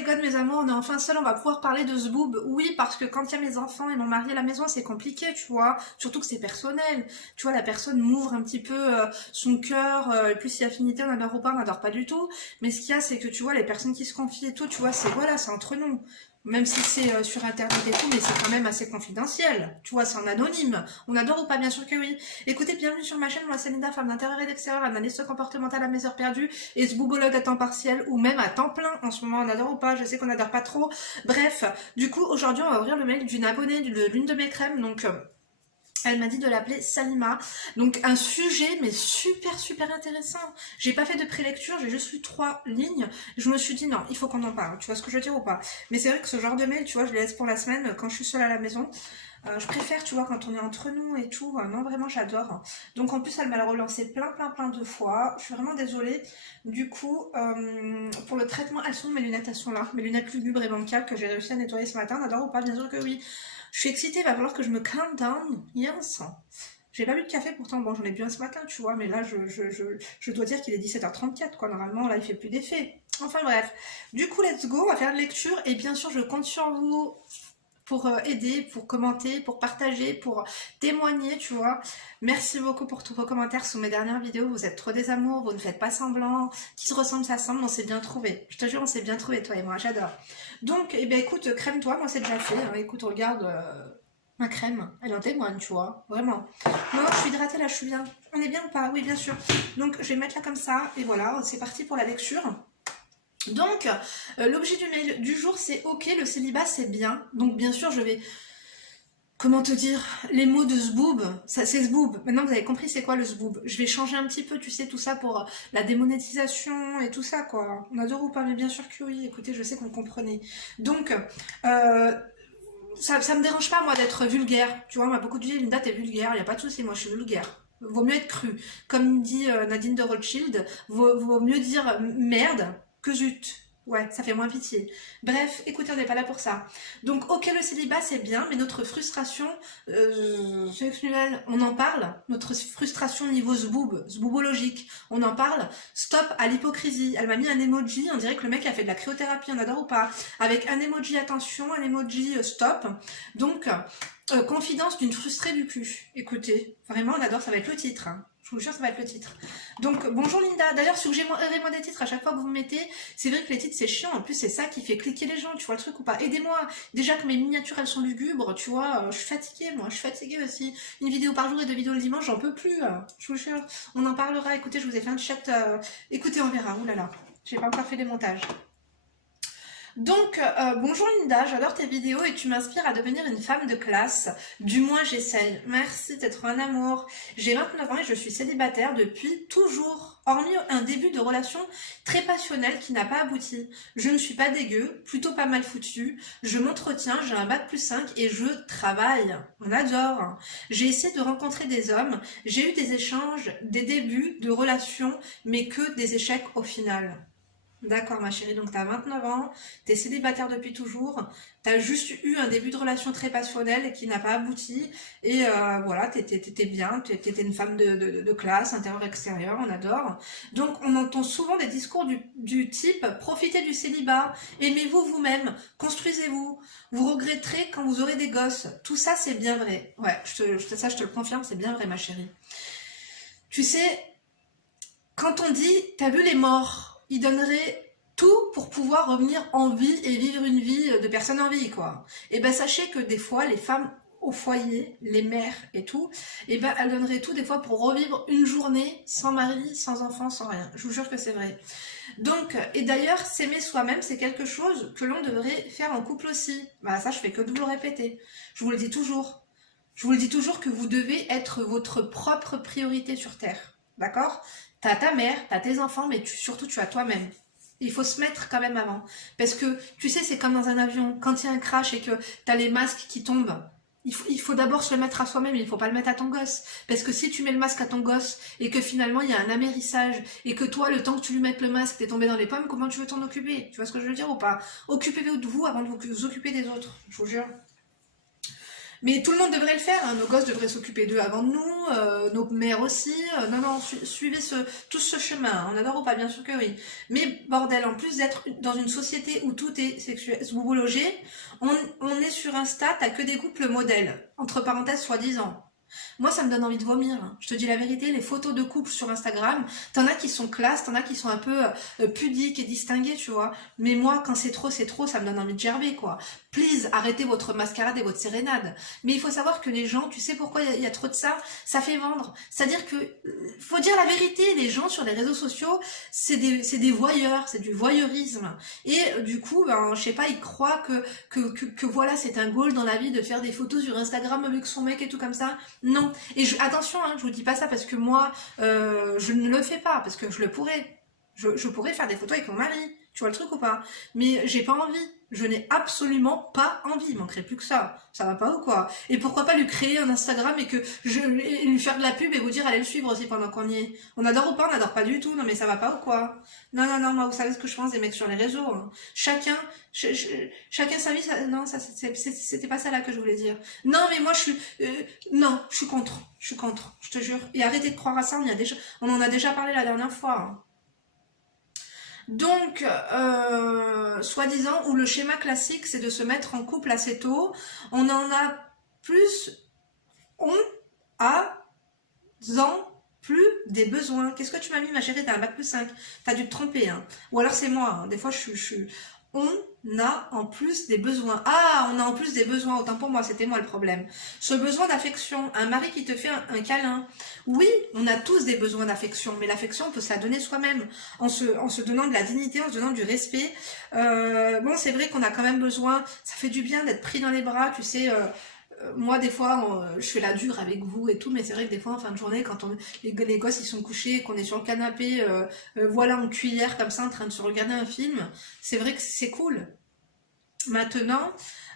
my god mes amours, on est enfin seuls, on va pouvoir parler de ce boob. Oui, parce que quand il y a mes enfants et mon mari à la maison, c'est compliqué, tu vois. Surtout que c'est personnel. Tu vois, la personne m'ouvre un petit peu son cœur, plus si affinité, on adore ou pas, on n'adore pas du tout. Mais ce qu'il y a, c'est que tu vois, les personnes qui se confient et tout, tu vois, c'est voilà, c'est entre nous. Même si c'est sur internet et tout, mais c'est quand même assez confidentiel. Tu vois, c'est en anonyme. On adore ou pas? Bien sûr que oui. Écoutez, bienvenue sur ma chaîne, moi c'est Linda, femme d'intérieur et d'extérieur, analyste comportementale à mes heures perdues, et ce boubologue à temps partiel, ou même à temps plein. En ce moment, on adore ou pas? Je sais qu'on adore pas trop. Bref, du coup, aujourd'hui, on va ouvrir le mail d'une abonnée de l'une de mes crèmes, donc... elle m'a dit de l'appeler Salima. Donc un sujet mais super intéressant. J'ai pas fait de prélecture, j'ai juste lu 3 lignes. Je me suis dit non, il faut qu'on en parle. Tu vois ce que je veux dire ou pas? Mais c'est vrai que ce genre de mail, tu vois, je les laisse pour la semaine quand je suis seule à la maison. Je préfère, tu vois, quand on est entre nous et tout. Non, vraiment, j'adore. Donc en plus, elle m'a relancé plein de fois. Je suis vraiment désolée. Du coup, pour le traitement, elles sont mes lunettes, elles sont là. Mes lunettes lugubres et bancales que j'ai réussi à nettoyer ce matin. On adore ou pas? Bien sûr que oui. Je suis excitée, il va falloir que je me calm down. Yes. J'ai pas bu de café pourtant, bon j'en ai bu un ce matin, tu vois, mais là je dois dire qu'il est 17h34, quoi. Normalement là il fait plus d'effet. Enfin bref. Du coup, let's go, on va faire une lecture et bien sûr je compte sur vous pour aider, pour commenter, pour partager, pour témoigner, tu vois. Merci beaucoup pour tous vos commentaires sous mes dernières vidéos. Vous êtes trop des amours, vous ne faites pas semblant. Qui se ressemble, ça semble, on s'est bien trouvé. Je te jure, on s'est bien trouvé, toi et moi, j'adore. Donc, eh bien, écoute, crème-toi, moi c'est déjà fait. Hein. Écoute, regarde ma crème, elle en témoigne, tu vois, vraiment. Non, je suis hydratée là, je suis bien. On est bien ou pas? Oui, bien sûr. Donc, je vais mettre là comme ça, et voilà, c'est parti pour la lecture. Donc, l'objet du mail du jour, c'est ok, le célibat, c'est bien. Donc, bien sûr, je vais... Comment te dire? Les mots de zboob, ça c'est zboob. Maintenant, vous avez compris c'est quoi le zboob. Je vais changer un petit peu, tu sais, tout ça pour la démonétisation et tout ça, quoi. On adore ou pas? Mais bien sûr que oui. Écoutez, je sais qu'on comprenait. Donc, ça me dérange pas, moi, d'être vulgaire. Tu vois, on m'a beaucoup dit, Linda, t'es vulgaire. Y a pas de souci, moi, je suis vulgaire. Vaut mieux être cru. Comme dit Nadine de Rothschild, vaut mieux dire merde que zut. Ouais, ça fait moins pitié. Bref, écoutez, on n'est pas là pour ça. Donc, ok, le célibat, c'est bien, mais notre frustration sexuelle, on en parle. Notre frustration niveau zboubologique, on en parle. Stop à l'hypocrisie. Elle m'a mis un emoji, on dirait que le mec a fait de la cryothérapie, on adore ou pas. Avec un emoji attention, un emoji stop. Donc, confidence d'une frustrée du cul. Écoutez, vraiment, on adore, ça va être le titre. Hein. Je vous jure, ça va être le titre. Donc, bonjour Linda. D'ailleurs, suggérez-moi des titres à chaque fois que vous me mettez. C'est vrai que les titres, c'est chiant. En plus, c'est ça qui fait cliquer les gens. Tu vois le truc ou pas? Aidez-moi. Déjà que mes miniatures, elles sont lugubres. Tu vois, je suis fatiguée, moi. Je suis fatiguée aussi. Une vidéo par jour et 2 vidéos le dimanche, j'en peux plus. Je vous jure. On en parlera. Écoutez, je vous ai fait un chat. Écoutez, on verra. Ouh là là. J'ai pas encore fait les montages. Donc, bonjour Linda, j'adore tes vidéos et tu m'inspires à devenir une femme de classe. Du moins, j'essaye. Merci d'être un amour. J'ai 29 ans et je suis célibataire depuis toujours. Hormis un début de relation très passionnel qui n'a pas abouti. Je ne suis pas dégueu, plutôt pas mal foutue. Je m'entretiens, j'ai un bac plus 5 et je travaille. On adore. J'ai essayé de rencontrer des hommes. J'ai eu des échanges, des débuts de relations, mais que des échecs au final. D'accord ma chérie, donc t'as 29 ans, t'es célibataire depuis toujours, t'as juste eu un début de relation très passionnel qui n'a pas abouti, et voilà, t'étais bien, t'étais une femme de classe, intérieur-extérieur, on adore. Donc on entend souvent des discours du type « profitez du célibat, aimez-vous vous-même, construisez-vous, vous regretterez quand vous aurez des gosses ». Tout ça c'est bien vrai, ouais, ça je te le confirme, c'est bien vrai ma chérie. Tu sais, quand on dit « t'as vu les morts », ils donneraient tout pour pouvoir revenir en vie et vivre une vie de personne en vie, quoi. Et ben sachez que des fois, les femmes au foyer, les mères et tout, et ben elles donneraient tout des fois pour revivre une journée sans mari, sans enfant, sans rien. Je vous jure que c'est vrai. Donc, et d'ailleurs, s'aimer soi-même, c'est quelque chose que l'on devrait faire en couple aussi. Bah ça, je fais que de vous le répéter. Je vous le dis toujours. Je vous le dis toujours que vous devez être votre propre priorité sur Terre. D'accord? T'as ta mère, t'as tes enfants, mais surtout tu as toi-même. Il faut se mettre quand même avant. Parce que, tu sais, c'est comme dans un avion. Quand il y a un crash et que t'as les masques qui tombent, il faut d'abord se le mettre à soi-même, il ne faut pas le mettre à ton gosse. Parce que si tu mets le masque à ton gosse et que finalement il y a un amérissage et que toi, le temps que tu lui mettes le masque, t'es tombé dans les pommes, comment tu veux t'en occuper? Tu vois ce que je veux dire ou pas? Occupez-vous de vous avant de vous occuper des autres, je vous jure. Mais tout le monde devrait le faire, hein. Nos gosses devraient s'occuper d'eux avant de nous, nos mères aussi. Non, non, suivez tout ce chemin. Hein. On adore ou pas, bien sûr que oui. Mais bordel, en plus d'être dans une société où tout est sexuel, logé, on est sur Insta, t'as que des couples modèles, entre parenthèses soi-disant. Moi, ça me donne envie de vomir. Hein. Je te dis la vérité, les photos de couple sur Instagram, t'en as qui sont classe, t'en as qui sont un peu pudiques et distinguées, tu vois. Mais moi, quand c'est trop, ça me donne envie de gerber, quoi. Please, arrêtez votre mascarade et votre sérénade. Mais il faut savoir que les gens, tu sais pourquoi il y a trop de ça? Ça fait vendre. C'est-à-dire que, faut dire la vérité, les gens sur les réseaux sociaux, c'est des voyeurs, c'est du voyeurisme. Et du coup, ben, je sais pas, ils croient que voilà, c'est un goal dans la vie de faire des photos sur Instagram avec son mec et tout comme ça. Non. Et attention, hein, je vous dis pas ça parce que moi, je ne le fais pas, parce que je le pourrais. Je pourrais faire des photos avec mon mari. Tu vois le truc ou pas? Mais j'ai pas envie. Je n'ai absolument pas envie. Il manquerait plus que ça. Ça va pas ou quoi? Et pourquoi pas lui créer un Instagram et lui faire de la pub et vous dire allez le suivre aussi pendant qu'on y est. On adore ou pas? On adore pas du tout. Non mais ça va pas ou quoi? Non, non, non, moi vous savez ce que je pense des mecs sur les réseaux. Hein. Chacun sa vie. Non, ça c'était pas ça là que je voulais dire. Non mais moi je suis... non, je suis contre. Je suis contre. Je te jure. Et arrêtez de croire à ça. On en a déjà parlé la dernière fois. Hein. Donc, soi-disant, où le schéma classique, c'est de se mettre en couple assez tôt, on en a plus, on a plus des besoins. Qu'est-ce que tu m'as mis, ma chérie? T'as un bac+5. T'as dû te tromper, hein. Ou alors c'est moi, hein. Des fois, on a en plus des besoins. Ah, on a en plus des besoins. Autant pour moi, c'était moi le problème. Ce besoin d'affection, un mari qui te fait un câlin. Oui, on a tous des besoins d'affection, mais l'affection, on peut se la donner soi-même, en se donnant de la dignité, en se donnant du respect. Bon, c'est vrai qu'on a quand même besoin, ça fait du bien d'être pris dans les bras, tu sais... moi, des fois, je fais la dure avec vous et tout, mais c'est vrai que des fois, en fin de journée, quand les gosses ils sont couchés, qu'on est sur le canapé, voilà, en cuillère comme ça, en train de se regarder un film, c'est vrai que c'est cool. Maintenant,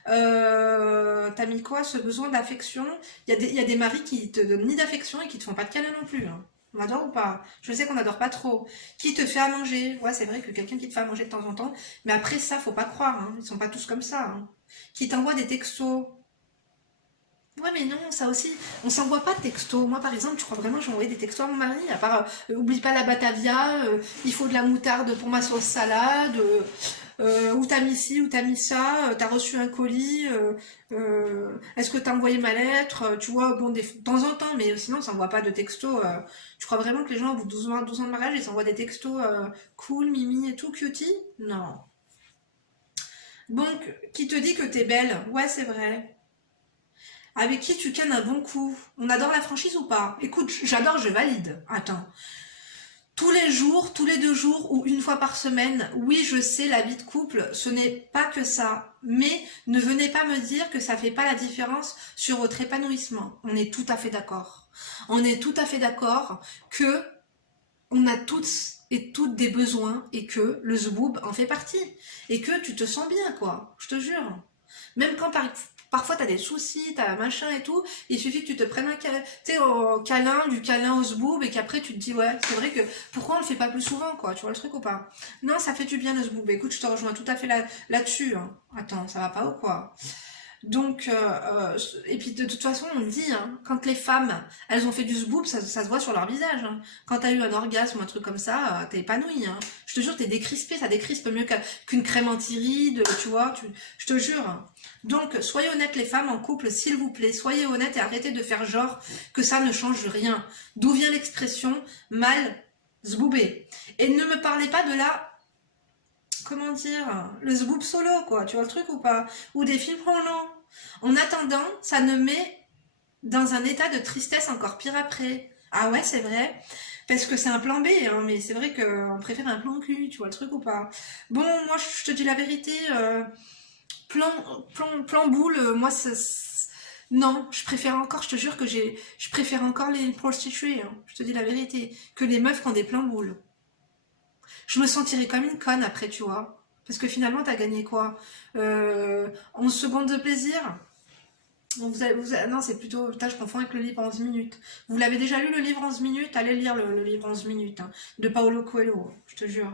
t'as mis quoi? Ce besoin d'affection. Il y a des maris qui te donnent ni d'affection et qui te font pas de câlin non plus. Hein. On adore ou pas? Je sais qu'on adore pas trop. Qui te fait à manger? Ouais, c'est vrai que quelqu'un qui te fait à manger de temps en temps, mais après ça, faut pas croire. Hein. Ils sont pas tous comme ça. Hein. Qui t'envoie des textos. Ouais, mais non, ça aussi, on s'envoie pas de textos. Moi, par exemple, tu crois vraiment que j'ai envoyé des textos à mon mari, à part oublie pas la Batavia, il faut de la moutarde pour ma sauce salade, où t'as mis ci, où t'as mis ça, t'as reçu un colis, est-ce que t'as envoyé ma lettre, tu vois, bon, de temps en temps, mais sinon, on s'envoie pas de textos. Tu crois vraiment que les gens, au bout de 12 ans de mariage, ils s'envoient des textos cool, mimi et tout, cutie? Non. Donc, qui te dit que t'es belle? Ouais, c'est vrai. Avec qui tu cannes un bon coup? On adore la franchise ou pas? Écoute, j'adore, je valide. Attends. Tous les jours, tous les 2 jours ou une fois par semaine, oui, je sais, la vie de couple, ce n'est pas que ça. Mais ne venez pas me dire que ça fait pas la différence sur votre épanouissement. On est tout à fait d'accord. On est tout à fait d'accord que on a tous et toutes des besoins et que le zboob en fait partie. Et que tu te sens bien, quoi. Je te jure. Même quand parfois t'as des soucis, t'as machin et tout, il suffit que tu te prennes un câlin, du câlin au zboob et qu'après tu te dis ouais, c'est vrai que pourquoi on le fait pas plus souvent quoi, tu vois le truc ou pas? Non, ça fait du bien le zboob. Écoute, je te rejoins tout à fait là-dessus. Hein. Attends, ça va pas ou quoi? Donc, et puis de toute façon, on le dit, hein, quand les femmes, elles ont fait du zboob, ça se voit sur leur visage. Hein. Quand t'as eu un orgasme ou un truc comme ça, t'es épanoui. Hein. Je te jure, t'es décrispé, ça décrispe mieux qu'une crème anti-rides, tu vois, je te jure. Hein. Donc, soyez honnêtes les femmes en couple, s'il vous plaît, soyez honnêtes et arrêtez de faire genre que ça ne change rien. D'où vient l'expression mal zboobé? Et ne me parlez pas de la comment dire, le zboob solo, quoi, tu vois le truc ou pas? Ou des films porno. En attendant, ça ne met dans un état de tristesse encore pire après. Ah ouais, c'est vrai. Parce que c'est un plan B, hein, mais c'est vrai qu'on préfère un plan cul, tu vois le truc ou pas? Bon, moi, je te dis la vérité, plan boule, moi, non, je préfère encore, je te jure que je préfère encore les prostituées, hein, je te dis la vérité, que les meufs qui ont des plans boules. Je me sentirais comme une conne après, tu vois. Parce que finalement, t'as gagné quoi 11 secondes de plaisir. Non, c'est plutôt... Putain, je confonds avec le livre 11 minutes. Vous l'avez déjà lu, le livre 11 minutes? Allez lire le livre 11 minutes, hein, de Paulo Coelho, je te jure.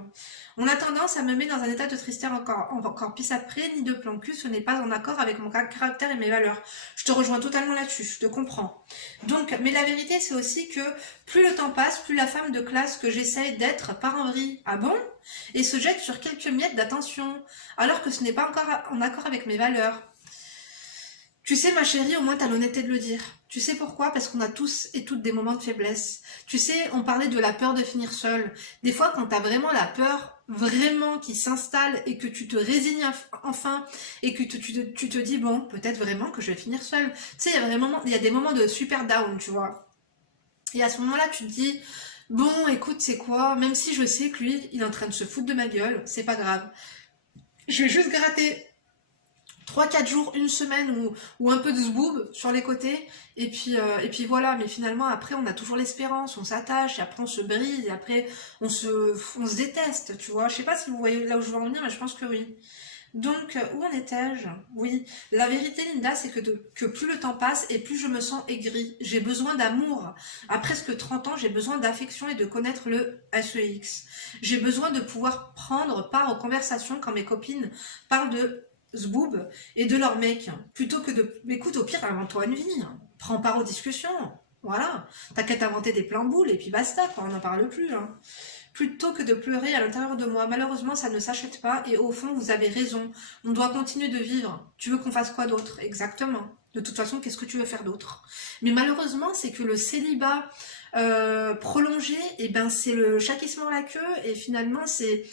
On a tendance à me mettre dans un état de tristesse encore pis après, ni de plan cul, ce n'est pas en accord avec mon caractère et mes valeurs. Je te rejoins totalement là-dessus, je te comprends. Donc, mais la vérité, c'est aussi que plus le temps passe, plus la femme de classe que j'essaye d'être part en vrille. Ah bon? Et se jette sur quelques miettes d'attention, alors que ce n'est pas encore en accord avec mes valeurs. Tu sais, ma chérie, au moins t'as l'honnêteté de le dire. Tu sais pourquoi? Parce qu'on a tous et toutes des moments de faiblesse. Tu sais, on parlait de la peur de finir seule. Des fois, quand t'as vraiment la peur vraiment qui s'installe et que tu te résignes enfin et que tu te dis, bon, peut-être vraiment que je vais finir seule. Tu sais, il y a des moments de super down, tu vois. Et à ce moment-là, tu te dis, bon, écoute, c'est quoi? Même si je sais que lui, il est en train de se foutre de ma gueule, c'est pas grave. Je vais juste gratter 3-4 jours, une semaine ou un peu de zboob sur les côtés et puis voilà, mais finalement après on a toujours l'espérance, on s'attache et après on se brise et après on se déteste, tu vois. Je sais pas si vous voyez là où je veux en venir, mais je pense que oui. Donc, où en étais-je? Oui, la vérité, Linda, c'est que plus le temps passe et plus je me sens aigrie. J'ai besoin d'amour. À presque 30 ans, j'ai besoin d'affection et de connaître le SEX. J'ai besoin de pouvoir prendre part aux conversations quand mes copines parlent de zboob et de leur mec. Plutôt que de... Écoute, au pire, invente-toi une vie. Prends part aux discussions. Voilà. T'as qu'à t'inventer des plans boules et puis basta, quoi. On n'en parle plus, hein. Plutôt que de pleurer à l'intérieur de moi. Malheureusement, ça ne s'achète pas et au fond, vous avez raison. On doit continuer de vivre. Tu veux qu'on fasse quoi d'autre? Exactement. De toute façon, qu'est-ce que tu veux faire d'autre? Mais malheureusement, c'est que le célibat prolongé, et ben, c'est le chakissement à la queue et finalement, c'est...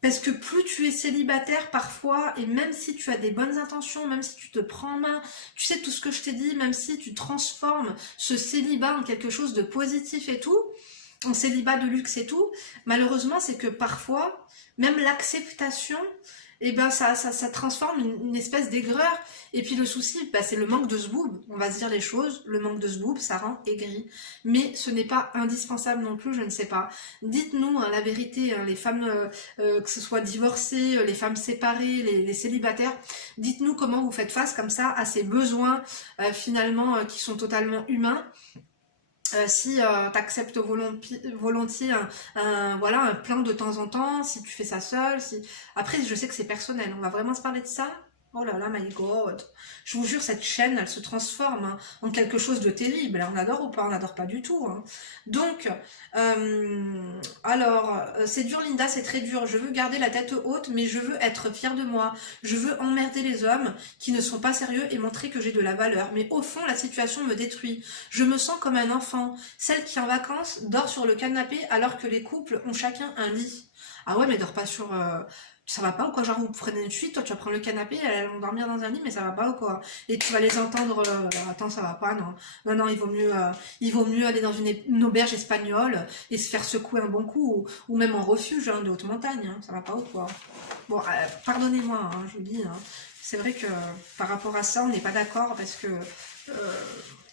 Parce que plus tu es célibataire parfois, et même si tu as des bonnes intentions, même si tu te prends en main, tu sais tout ce que je t'ai dit, même si tu transformes ce célibat en quelque chose de positif et tout, en célibat de luxe et tout, malheureusement, c'est que parfois, même l'acceptation, eh ben, ça transforme une espèce d'aigreur. Et puis le souci, bah, c'est le manque de zboob. On va se dire les choses, le manque de zboob, ça rend aigri. Mais ce n'est pas indispensable non plus, je ne sais pas. Dites-nous hein, la vérité, hein, les femmes, que ce soit divorcées, les femmes séparées, les célibataires, dites-nous comment vous faites face comme ça à ces besoins finalement qui sont totalement humains. Si tu acceptes volontiers voilà, un plan de temps en temps, si tu fais ça seul, si... Après, je sais que c'est personnel, on va vraiment se parler de ça? Oh là là, my god. Je vous jure, cette chaîne, elle se transforme hein, en quelque chose de terrible. On adore ou pas? On n'adore pas du tout. Hein. Donc, c'est dur, Linda, c'est très dur. Je veux garder la tête haute, mais je veux être fière de moi. Je veux emmerder les hommes qui ne sont pas sérieux et montrer que j'ai de la valeur. Mais au fond, la situation me détruit. Je me sens comme un enfant, celle qui en vacances dort sur le canapé alors que les couples ont chacun un lit. Ah ouais, mais dors pas sur... Ça va pas ou quoi? Genre vous prenez une suite, toi tu vas prendre le canapé, elles vont dormir dans un lit, mais ça va pas ou quoi? Et tu vas les entendre... attends, ça va pas, non. Non, non, il vaut mieux aller dans une auberge espagnole et se faire secouer un bon coup, ou même en refuge hein, de haute montagne, hein, ça va pas ou quoi? Bon, pardonnez-moi, hein, je vous dis, hein. C'est vrai que par rapport à ça, on n'est pas d'accord parce que...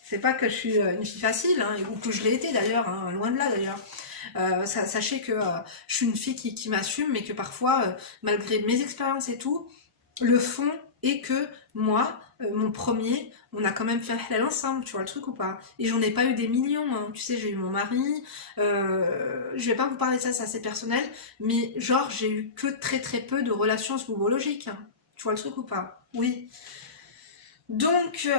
c'est pas que je suis une fille facile, hein, ou que je l'ai été d'ailleurs, hein, loin de là d'ailleurs. Sachez que je suis une fille qui m'assume, mais que parfois, malgré mes expériences et tout, le fond est que moi, mon premier, on a quand même fait un halal ensemble, tu vois le truc ou pas? Et j'en ai pas eu des millions, hein. Tu sais, j'ai eu mon mari, je vais pas vous parler de ça, c'est assez personnel, mais genre j'ai eu que très très peu de relations sboubologiques, hein. Tu vois le truc ou pas? Oui. Donc,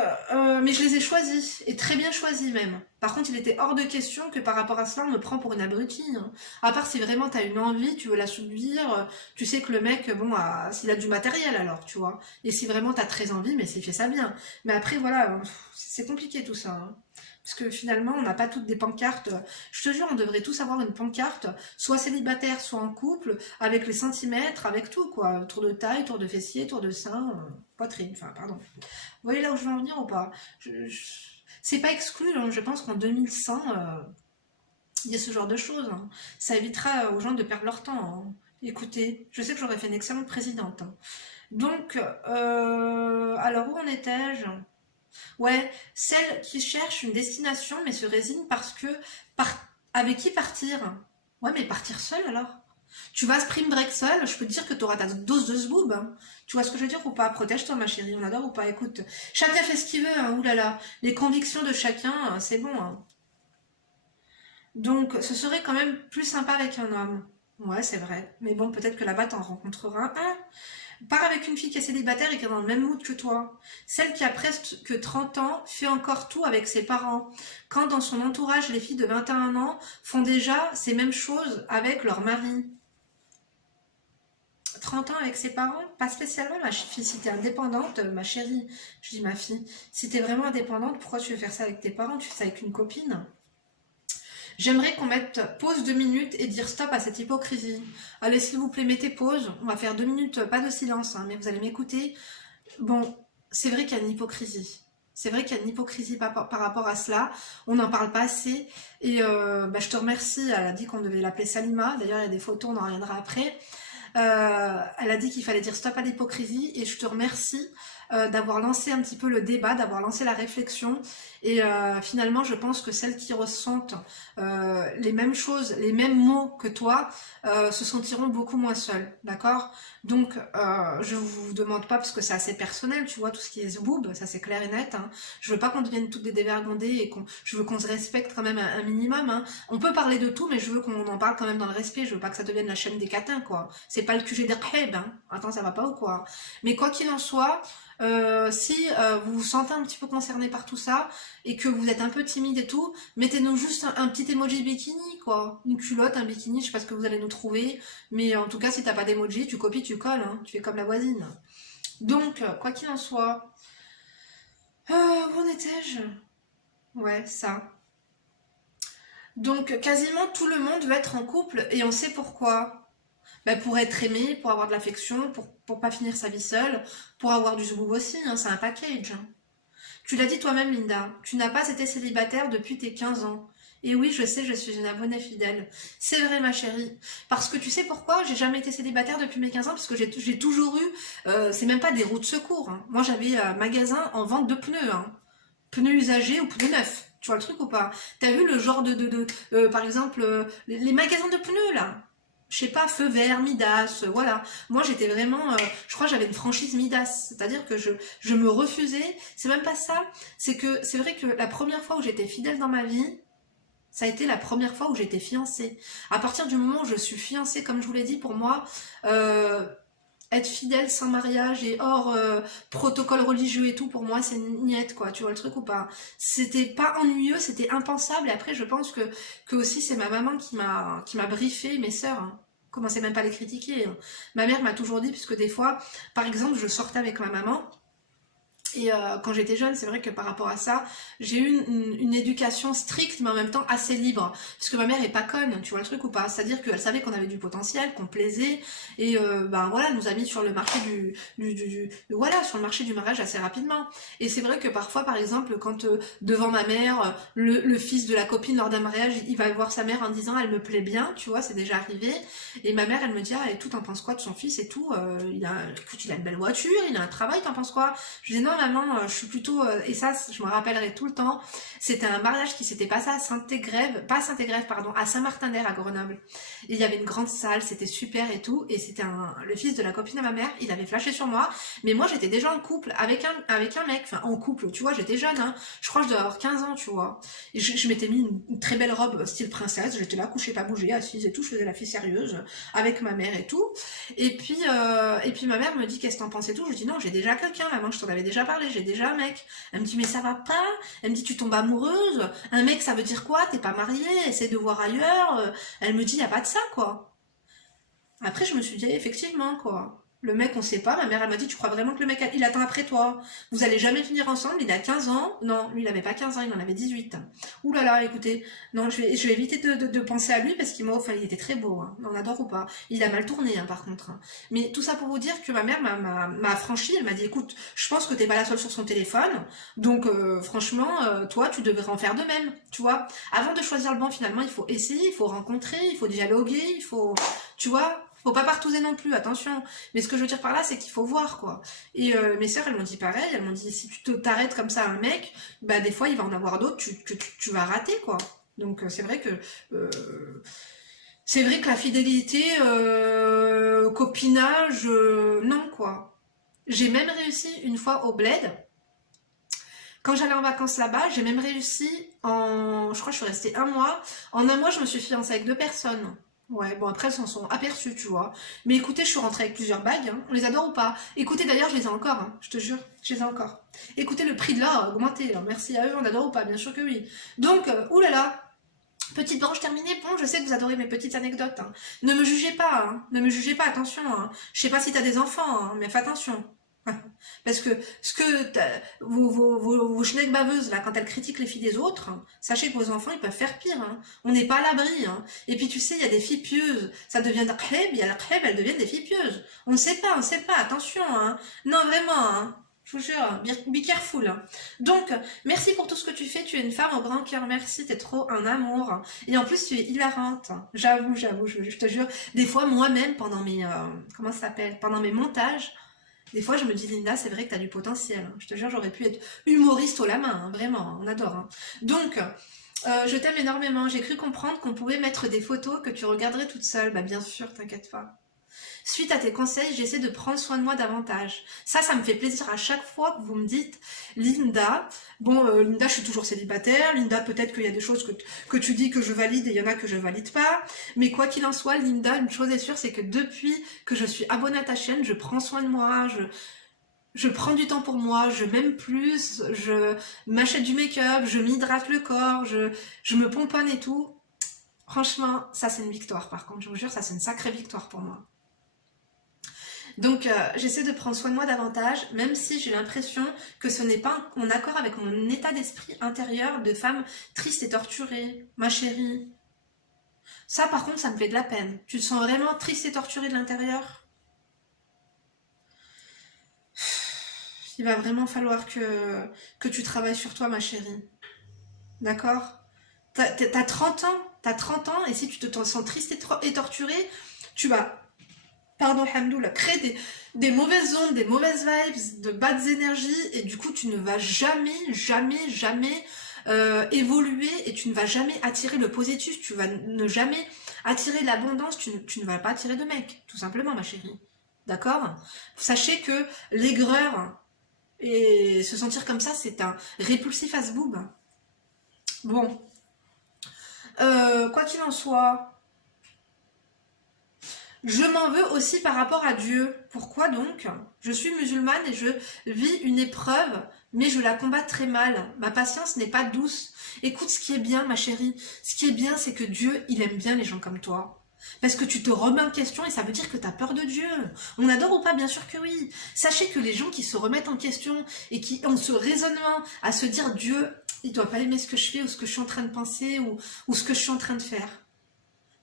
mais je les ai choisis, et très bien choisis même. Par contre, il était hors de question que par rapport à cela, on me prend pour une abrutie. Hein. À part si vraiment t'as une envie, tu veux la subir, tu sais que le mec, bon, s'il a du matériel alors, tu vois. Et si vraiment t'as très envie, mais s'il fait ça bien. Mais après, voilà, c'est compliqué tout ça. Hein. Parce que finalement, on n'a pas toutes des pancartes. Je te jure, on devrait tous avoir une pancarte, soit célibataire, soit en couple, avec les centimètres, avec tout, quoi. Tour de taille, tour de fessier, tour de sein, poitrine, enfin, pardon. Vous voyez là où je veux en venir ou pas? C'est pas exclu, hein. Je pense qu'en 2100, il y a ce genre de choses. Hein. Ça évitera aux gens de perdre leur temps. Hein. Écoutez, je sais que j'aurais fait une excellente présidente. Hein. Donc, alors où en étais-je? Ouais, celle qui cherche une destination mais se résigne parce que avec qui partir? Ouais, mais partir seule alors? Tu vas spring break seul, je peux te dire que tu auras ta dose de zboob. Hein. Tu vois ce que je veux dire ou pas? Protège-toi ma chérie, on adore ou pas? Écoute, chacun fait ce qu'il veut, hein, oulala. Les convictions de chacun, c'est bon. Hein. Donc, ce serait quand même plus sympa avec un homme. Ouais, c'est vrai. Mais bon, peut-être que là-bas, t'en rencontreras un. Pars avec une fille qui est célibataire et qui est dans le même mood que toi. Celle qui a presque 30 ans fait encore tout avec ses parents. Quand dans son entourage, les filles de 21 ans font déjà ces mêmes choses avec leur mari. 30 ans avec ses parents, pas spécialement ma fille. Si t'es indépendante, ma chérie, je dis ma fille, si t'es vraiment indépendante, pourquoi tu veux faire ça avec tes parents? Tu fais ça avec une copine? J'aimerais qu'on mette pause 2 minutes et dire stop à cette hypocrisie. Allez, s'il vous plaît, mettez pause. On va faire 2 minutes, pas de silence, hein, mais vous allez m'écouter. Bon, c'est vrai qu'il y a une hypocrisie. C'est vrai qu'il y a une hypocrisie par rapport à cela. On n'en parle pas assez. Et je te remercie. Elle a dit qu'on devait l'appeler Salima. D'ailleurs, il y a des photos, on en reviendra après. Elle a dit qu'il fallait dire stop à l'hypocrisie. Et je te remercie d'avoir lancé un petit peu le débat, d'avoir lancé la réflexion. Et finalement, je pense que celles qui ressentent les mêmes choses, les mêmes mots que toi, se sentiront beaucoup moins seules, d'accord? Donc, je vous demande pas, parce que c'est assez personnel, tu vois, tout ce qui est zboob, ça c'est clair et net. Hein. Je veux pas qu'on devienne toutes des dévergondées et je veux qu'on se respecte quand même un minimum. Hein. On peut parler de tout, mais je veux qu'on en parle quand même dans le respect. Je veux pas que ça devienne la chaîne des catins, quoi. C'est pas le QG des kheb, hein. Attends, ça va pas ou quoi? Mais quoi qu'il en soit, si vous vous sentez un petit peu concerné par tout ça et que vous êtes un peu timide et tout, mettez-nous juste un petit emoji bikini, quoi. Une culotte, un bikini, je sais pas ce que vous allez nous trouver, mais en tout cas, si t'as pas d'emoji, tu copies, tu colles, hein. Tu fais comme la voisine. Donc, quoi qu'il en soit, où en étais-je? Ouais, ça. Donc, quasiment tout le monde veut être en couple et on sait pourquoi. Ben, pour être aimé, pour avoir de l'affection, pour pas finir sa vie seule, pour avoir du zboob aussi, hein, c'est un package. Hein. Tu l'as dit toi-même, Linda, tu n'as pas été célibataire depuis tes 15 ans. Et oui, je sais, je suis une abonnée fidèle. C'est vrai, ma chérie. Parce que tu sais pourquoi j'ai jamais été célibataire depuis mes 15 ans? Parce que j'ai toujours eu, c'est même pas des roues de secours. Hein. Moi, j'avais un magasin en vente de pneus. Hein. Pneus usagés ou pneus neufs. Tu vois le truc ou pas? T'as vu le genre par exemple, les magasins de pneus, là? Je sais pas, feu vert, Midas, voilà. Moi, j'étais vraiment, je crois que j'avais une franchise Midas. C'est-à-dire que je me refusais. C'est même pas ça. C'est que, c'est vrai que la première fois où j'étais fidèle dans ma vie, ça a été la première fois où j'étais fiancée. À partir du moment où je suis fiancée, comme je vous l'ai dit, pour moi, euh, être fidèle sans mariage et hors protocole religieux et tout, pour moi, c'est niette, quoi. Tu vois le truc ou pas? C'était pas ennuyeux, c'était impensable. Et après, je pense que aussi, c'est ma maman qui m'a briefé, mes sœurs. Hein. Commencez même pas à les critiquer. Hein. Ma mère m'a toujours dit, puisque des fois, par exemple, je sortais avec ma maman. Et quand j'étais jeune, c'est vrai que par rapport à ça, j'ai eu une éducation stricte, mais en même temps assez libre. Parce que ma mère est pas conne, tu vois le truc ou pas? C'est-à-dire qu'elle savait qu'on avait du potentiel, qu'on plaisait, et ben voilà, elle nous a mis sur le marché voilà, sur le marché du mariage assez rapidement. Et c'est vrai que parfois, par exemple, quand devant ma mère, le fils de la copine lors d'un mariage, il va voir sa mère en disant, elle me plaît bien, tu vois, c'est déjà arrivé. Et ma mère, elle me dit, ah, et tout, t'en penses quoi de son fils et tout? Écoute, il a une belle voiture, il a un travail, t'en penses quoi? Je dis non maman, je suis plutôt et ça je me rappellerai tout le temps. C'était un mariage qui s'était passé à Saint-Égrève, pas à Saint-Égrève pardon, à Saint-Martin-d'Air à Grenoble. Et il y avait une grande salle, c'était super et tout. Et c'était le fils de la copine de ma mère. Il avait flashé sur moi, mais moi j'étais déjà en couple avec un mec, enfin en couple. Tu vois, j'étais jeune. Hein. Je crois que je devais avoir 15 ans, tu vois. Et je m'étais mis une très belle robe style princesse. J'étais là couchée, pas bougée, assise et tout. Je faisais la fille sérieuse avec ma mère et tout. Et puis ma mère me dit qu'est-ce que t'en penses et tout. Je lui dis non, j'ai déjà quelqu'un, maman, je t'en avais déjà parlé, j'ai déjà un mec. Elle me dit mais ça va pas. Elle me dit tu tombes amoureuse. Un mec ça veut dire quoi? T'es pas mariée, essaie de voir ailleurs. Elle me dit y a pas de ça quoi. Après je me suis dit effectivement quoi. Le mec on sait pas, ma mère elle m'a dit tu crois vraiment que le mec il attend après toi? Vous allez jamais finir ensemble, il a 15 ans. Non, lui il avait pas 15 ans, il en avait 18. Ouh là là, écoutez, non je vais éviter de penser à lui parce qu'il il était très beau, hein. On adore ou pas. Il a mal tourné hein, par contre. Hein. Mais tout ça pour vous dire que ma mère m'a affranchi, elle m'a dit écoute, je pense que t'es pas la seule sur son téléphone, donc franchement, toi tu devrais en faire de même, tu vois. Avant de choisir le banc finalement, il faut essayer, il faut rencontrer, il faut dialoguer, il faut, tu vois, faut pas partouzer non plus, attention. Mais ce que je veux dire par là, c'est qu'il faut voir, quoi. Et mes sœurs, elles m'ont dit pareil, elles m'ont dit, si tu t'arrêtes comme ça à un mec, bah des fois, il va en avoir d'autres, tu vas rater, quoi. Donc c'est vrai que C'est vrai que la fidélité, copinage, non quoi. J'ai même réussi une fois au bled. Quand j'allais en vacances là-bas, j'ai même réussi je crois que je suis restée un mois. En un mois, je me suis fiancée avec 2 personnes. Ouais, bon après elles s'en sont aperçues, tu vois. Mais écoutez, je suis rentrée avec plusieurs bagues, hein. On les adore ou pas? Écoutez, d'ailleurs, je les ai encore, hein. Je te jure, je les ai encore. Écoutez, le prix de l'or a augmenté, hein. Merci à eux, on adore ou pas? Bien sûr que oui. Donc, oulala, petite branche terminée. Bon, je sais que vous adorez mes petites anecdotes, hein. Ne me jugez pas, hein. Ne me jugez pas, attention, hein. Je sais pas si t'as des enfants, hein, mais fais attention. Parce que vos schnecks baveuses, là, quand elles critiquent les filles des autres, hein, sachez que vos enfants, ils peuvent faire pire. Hein. On n'est pas à l'abri. Hein. Et puis, tu sais, il y a des filles pieuses. Ça devient de kheb, il y a la kheb, elles deviennent des filles pieuses. On ne sait pas, attention. Hein. Non, vraiment, hein. Je vous jure, be careful. Hein. Donc, merci pour tout ce que tu fais. Tu es une femme au grand cœur. Merci, t'es trop un amour. Et en plus, tu es hilarante. J'avoue, je te jure. Des fois, moi-même, pendant mes... comment ça s'appelle? Pendant mes montages, des fois, je me dis, Linda, c'est vrai que tu as du potentiel. Hein. Je te jure, j'aurais pu être humoriste au la main, hein, vraiment, on adore. Hein. Donc, je t'aime énormément. J'ai cru comprendre qu'on pouvait mettre des photos que tu regarderais toute seule. Bah bien sûr, t'inquiète pas. Suite à tes conseils, j'essaie de prendre soin de moi davantage. Ça me fait plaisir à chaque fois que vous me dites, Linda, bon, Linda, je suis toujours célibataire, Linda, peut-être qu'il y a des choses que tu dis que je valide et il y en a que je valide pas, mais quoi qu'il en soit, Linda, une chose est sûre, c'est que depuis que je suis abonnée à ta chaîne, je prends soin de moi, je prends du temps pour moi, je m'aime plus, je m'achète du make-up, je m'hydrate le corps, je me pomponne et tout. Franchement, ça c'est une victoire par contre, je vous jure, ça c'est une sacrée victoire pour moi. Donc j'essaie de prendre soin de moi davantage, même si j'ai l'impression que ce n'est pas en accord avec mon état d'esprit intérieur de femme triste et torturée, ma chérie. Ça par contre ça me fait de la peine. Tu te sens vraiment triste et torturée de l'intérieur? Il va vraiment falloir que tu travailles sur toi ma chérie. D'accord? T'as 30 ans, et si tu te sens triste et torturée, tu vas pardon, Hamdoullah, crée des mauvaises ondes, des mauvaises vibes, de bad énergies, et du coup, tu ne vas jamais évoluer, et tu ne vas jamais attirer le positif, tu vas ne jamais attirer l'abondance, tu ne vas pas attirer de mec, tout simplement, ma chérie. D'accord? Sachez que l'aigreur et se sentir comme ça, c'est un répulsif à ce boob. Bon. Quoi qu'il en soit, je m'en veux aussi par rapport à Dieu. Pourquoi donc? Je suis musulmane et je vis une épreuve, mais je la combats très mal. Ma patience n'est pas douce. Écoute, ce qui est bien, ma chérie, ce qui est bien, c'est que Dieu, il aime bien les gens comme toi. Parce que tu te remets en question et ça veut dire que tu as peur de Dieu. On adore ou pas? Bien sûr que oui. Sachez que les gens qui se remettent en question et qui ont ce raisonnement à se dire Dieu, il doit pas aimer ce que je fais ou ce que je suis en train de penser ou ce que je suis en train de faire.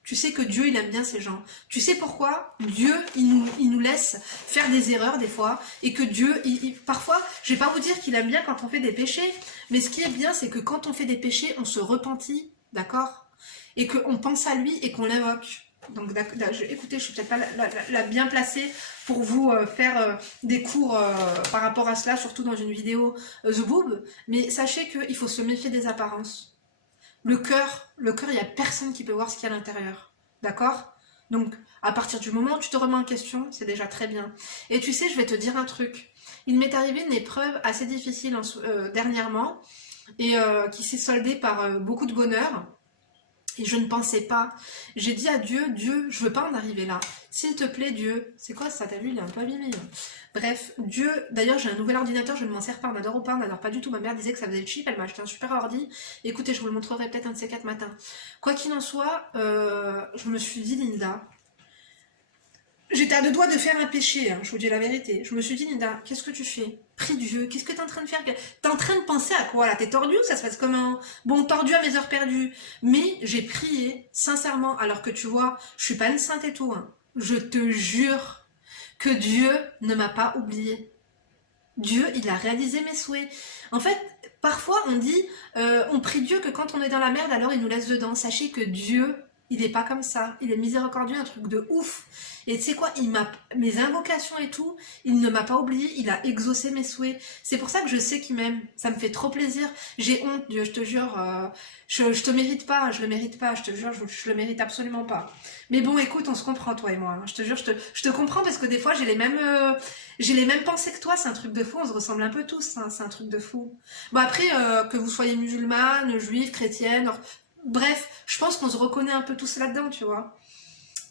Tu sais que Dieu, il aime bien ces gens. Tu sais pourquoi? Dieu, il nous laisse faire des erreurs des fois. Et que Dieu, parfois, je vais pas vous dire qu'il aime bien quand on fait des péchés. Mais ce qui est bien, c'est que quand on fait des péchés, on se repentit. D'accord? Et qu'on pense à lui et qu'on l'invoque. Donc, écoutez, je suis peut-être pas la bien placée pour vous faire des cours par rapport à cela, surtout dans une vidéo The Boob. Mais sachez qu'il faut se méfier des apparences. Le cœur, il n'y a personne qui peut voir ce qu'il y a à l'intérieur. D'accord? Donc, à partir du moment où tu te remets en question, c'est déjà très bien. Et tu sais, je vais te dire un truc. Il m'est arrivé une épreuve assez difficile dernièrement et qui s'est soldée par beaucoup de bonheur. Et je ne pensais pas. J'ai dit à Dieu, Dieu, je veux pas en arriver là. S'il te plaît, Dieu. C'est quoi ça? T'as vu, il est un peu abîmé. Bref, Dieu, d'ailleurs j'ai un nouvel ordinateur, je ne m'en sers pas, on adore ou pas, on n'adore pas du tout. Ma mère disait que ça faisait cheap, elle m'a acheté un super ordi. Écoutez, je vous le montrerai peut-être un de ces 4 matins. Quoi qu'il en soit, je me suis dit, Linda, j'étais à 2 doigts de faire un péché, hein, je vous dis la vérité. Je me suis dit, Linda, qu'est-ce que tu fais? Prie Dieu, qu'est-ce que t'es en train de faire? T'es en train de penser à quoi là? T'es tordu ou ça se passe comment? Bon, tordu à mes heures perdues. Mais j'ai prié, sincèrement, alors que tu vois, je suis pas une sainte et tout. Hein. Je te jure que Dieu ne m'a pas oublié. Dieu, il a réalisé mes souhaits. En fait, parfois on dit, on prie Dieu que quand on est dans la merde, alors il nous laisse dedans. Sachez que Dieu, il est pas comme ça. Il est miséricordieux, un truc de ouf. Et tu sais quoi, mes invocations et tout, il ne m'a pas oublié, il a exaucé mes souhaits. C'est pour ça que je sais qu'il m'aime. Ça me fait trop plaisir. J'ai honte, Dieu, je te jure. Je te mérite pas, je le mérite pas, je te jure, je le mérite absolument pas. Mais bon, écoute, on se comprend, toi et moi. Hein. Je te jure, je te comprends parce que des fois, j'ai les mêmes pensées que toi. C'est un truc de fou, on se ressemble un peu tous. Hein. C'est un truc de fou. Bon, après, que vous soyez musulmane, juive, chrétienne, bref, je pense qu'on se reconnaît un peu tous là-dedans, tu vois.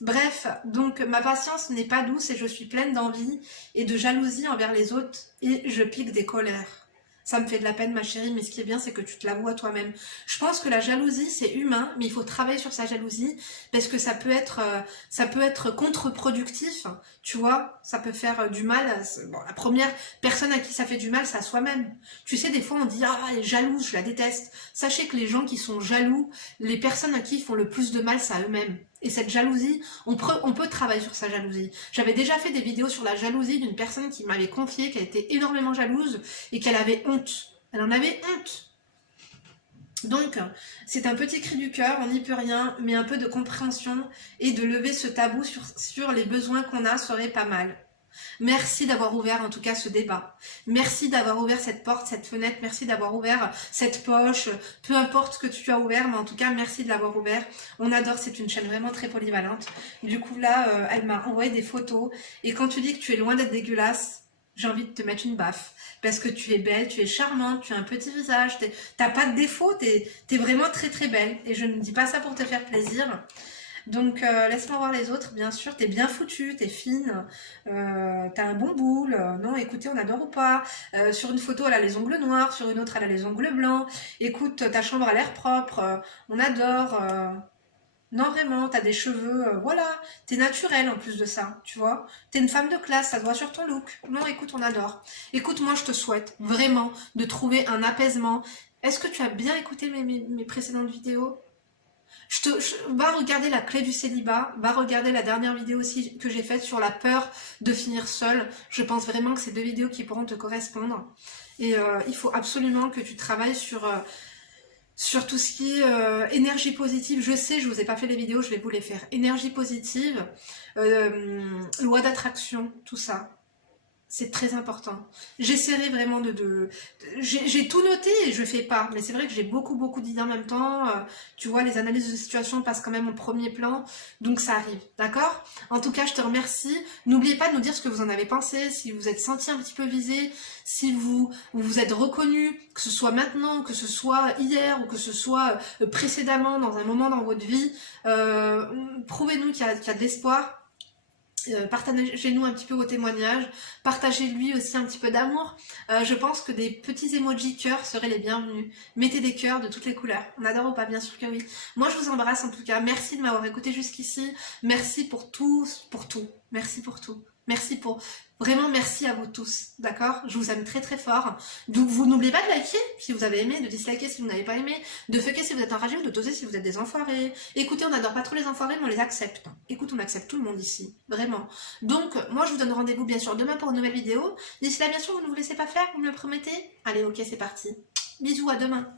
Bref, donc ma patience n'est pas douce et je suis pleine d'envie et de jalousie envers les autres et je pique des colères. Ça me fait de la peine, ma chérie, mais ce qui est bien, c'est que tu te l'avoues à toi-même. Je pense que la jalousie, c'est humain, mais il faut travailler sur sa jalousie parce que ça peut être contre-productif, tu vois, ça peut faire du mal. Bon, la première personne à qui ça fait du mal, c'est à soi-même. Tu sais, des fois, on dit « Ah, elle est jalouse, je la déteste ». Sachez que les gens qui sont jaloux, les personnes à qui ils font le plus de mal, c'est à eux-mêmes. Et cette jalousie, on peut travailler sur sa jalousie. J'avais déjà fait des vidéos sur la jalousie d'une personne qui m'avait confié qu'elle était énormément jalouse et qu'elle avait honte. Elle en avait honte. Donc, c'est un petit cri du cœur, on n'y peut rien, mais un peu de compréhension et de lever ce tabou sur les besoins qu'on a serait pas mal. Merci d'avoir ouvert en tout cas ce débat. Merci d'avoir ouvert cette porte, cette fenêtre. Merci d'avoir ouvert cette poche. Peu importe ce que tu as ouvert, mais en tout cas, merci de l'avoir ouvert. On adore, c'est une chaîne vraiment très polyvalente. Du coup, là, elle m'a envoyé des photos. Et quand tu dis que tu es loin d'être dégueulasse, j'ai envie de te mettre une baffe. Parce que tu es belle, tu es charmante, tu as un petit visage, t'as pas de défaut, t'es vraiment très très belle. Et je ne dis pas ça pour te faire plaisir. Donc laisse-moi voir les autres, bien sûr, t'es bien foutue, t'es fine, t'as un bon boule, non écoutez on adore ou pas, sur une photo elle a les ongles noirs, sur une autre elle a les ongles blancs, écoute ta chambre a l'air propre, on adore, non vraiment, t'as des cheveux, voilà, t'es naturelle en plus de ça, tu vois, t'es une femme de classe, ça se voit sur ton look, non écoute on adore, écoute moi je te souhaite vraiment de trouver un apaisement. Est-ce que tu as bien écouté mes précédentes vidéos? Va regarder la clé du célibat, va regarder la dernière vidéo aussi que j'ai faite sur la peur de finir seule. Je pense vraiment que c'est 2 vidéos qui pourront te correspondre. Et il faut absolument que tu travailles sur tout ce qui est énergie positive. Je sais, je vous ai pas fait les vidéos, je vais vous les faire. Énergie positive, loi d'attraction, tout ça. C'est très important. J'essaierai vraiment j'ai tout noté et je fais pas. Mais c'est vrai que j'ai beaucoup d'idées en même temps. Tu vois, les analyses de situation passent quand même en premier plan. Donc ça arrive, d'accord? En tout cas, je te remercie. N'oubliez pas de nous dire ce que vous en avez pensé, si vous êtes senti un petit peu visé, si vous vous êtes reconnu, que ce soit maintenant, que ce soit hier ou que ce soit précédemment dans un moment dans votre vie. Prouvez-nous qu'il y a de l'espoir. Partagez-nous un petit peu vos témoignages, partagez-lui aussi un petit peu d'amour. Je pense que des petits emojis cœurs seraient les bienvenus. Mettez des cœurs de toutes les couleurs. On adore ou pas? Bien sûr que oui. Moi je vous embrasse en tout cas. Merci de m'avoir écouté jusqu'ici. Merci pour tout. Merci pour tout. Merci pour... Vraiment merci à vous tous, d'accord? Je vous aime très très fort. Donc vous n'oubliez pas de liker si vous avez aimé, de disliker si vous n'avez pas aimé, de fucker si vous êtes enragé ou de doser si vous êtes des enfoirés. Écoutez, on n'adore pas trop les enfoirés, mais on les accepte. Écoute, on accepte tout le monde ici, vraiment. Donc moi je vous donne rendez-vous bien sûr demain pour une nouvelle vidéo. D'ici là bien sûr vous ne vous laissez pas faire, vous me le promettez? Allez ok c'est parti. Bisous, à demain.